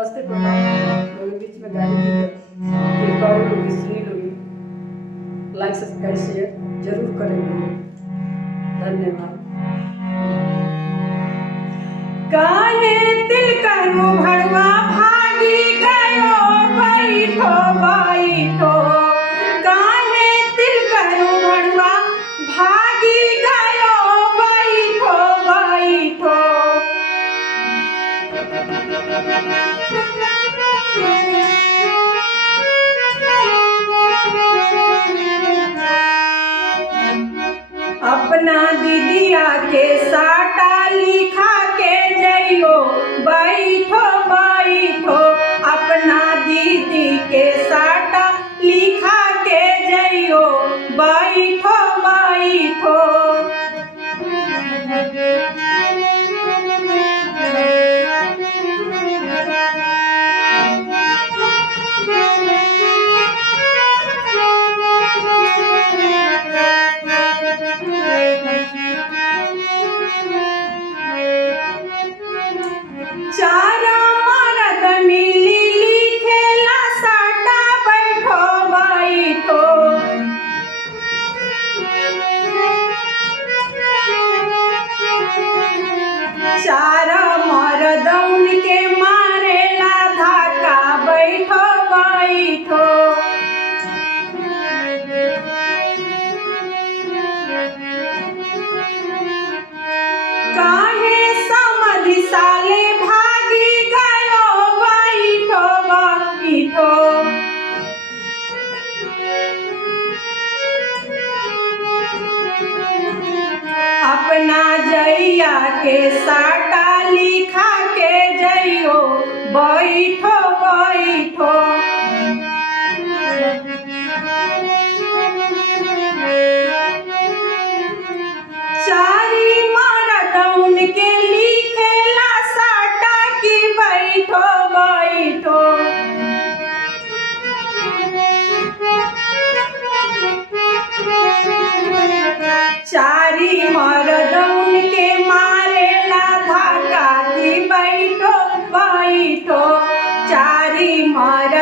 नमस्ते प्रणाम लोग बीच में गाड़ी की कृपा लोग सुनी लोग लाइक सब्सक्राइब शेयर जरूर करेंगे। धन्यवाद। काहे दिल करू भड़वा भागी गयो बैठो बैठो, काहे दिल करू भड़वा भागी गयो बैठो बैठो। अपना दीदिया के साटा लिखा के जइयो बैठो बैठो, अपना दीदी के साटा लिखा के जइयो बैठो बैठो। चारा मरद मिली लिखेला साटा बैठो बैठो, चारा मरद उनके मारेला धाका बैठो बैठो। काहे समधि साले भागी गयो बैठो बैठो, अपना जइया के साटा लिखा के जइयो बैठो बैठो। चारी मरद उनके लिखेला साटा की बैठो बैठो। चारी मरद उनके मारेला धाका की बैठो बैठो, चारी मरद